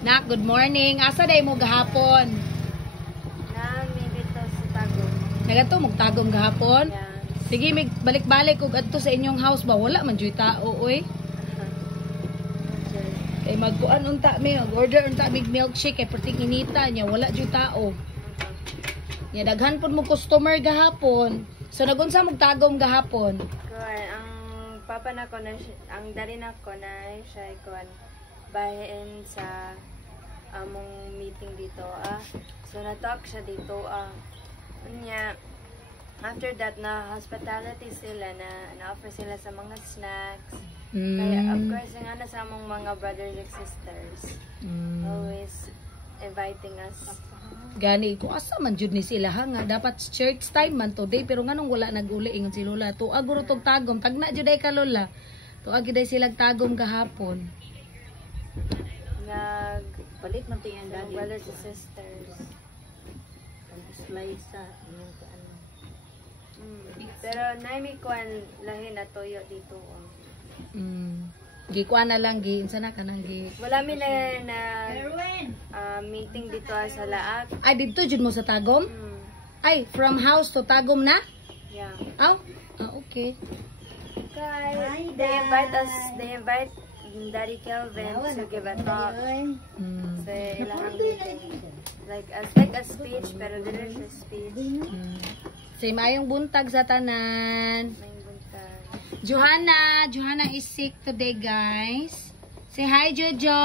Nak, good morning. Asa day mo gahapon? Nami dito sa Tagum. Nagato mo tagom gahapon? Yan. Sige, mig balik-balik ug adto sa inyong house ba wala man jud tao oy. Kay magkuan unta mi, order unta mig milkshake kay perting inita niya wala jud tao. Nya daghan pud mo customer gahapon. So nagunsa mo tagom gahapon? Kuan, ang papa na ko na ang dari na ko na siya kuan bahin sa among meeting dito. So na-talk siya dito. Unya, after that na hospitality sila na-offer sila sa mga snacks. Kaya of course nga na sa among mga brothers and sisters. Always inviting us. Gani ko asa man jud ni sila ha nga dapat church time man today pero nganong wala naguli ingon si Lola tuag guro tog tagom tagna jud ay ka Lola tuag gid silang tagom gahapon Palit man tingin daddy. Brothers and sisters. Slice sa yung ano. Pero naimi kuan lahi na toyo dito. Gikuan na lang gi unsa na kanang gi Wala mi na meeting dito sa Laak. ay didto jud mo sa tagom ay from house to tagom na Yeah. okay Guys, they invite Daddy Kelvin to give a talk sa ilang meeting. Like a speech, pero dili siya speech. say maayong buntag sa tanan. May buntag. Johanna is sick today guys. Say hi Jojo.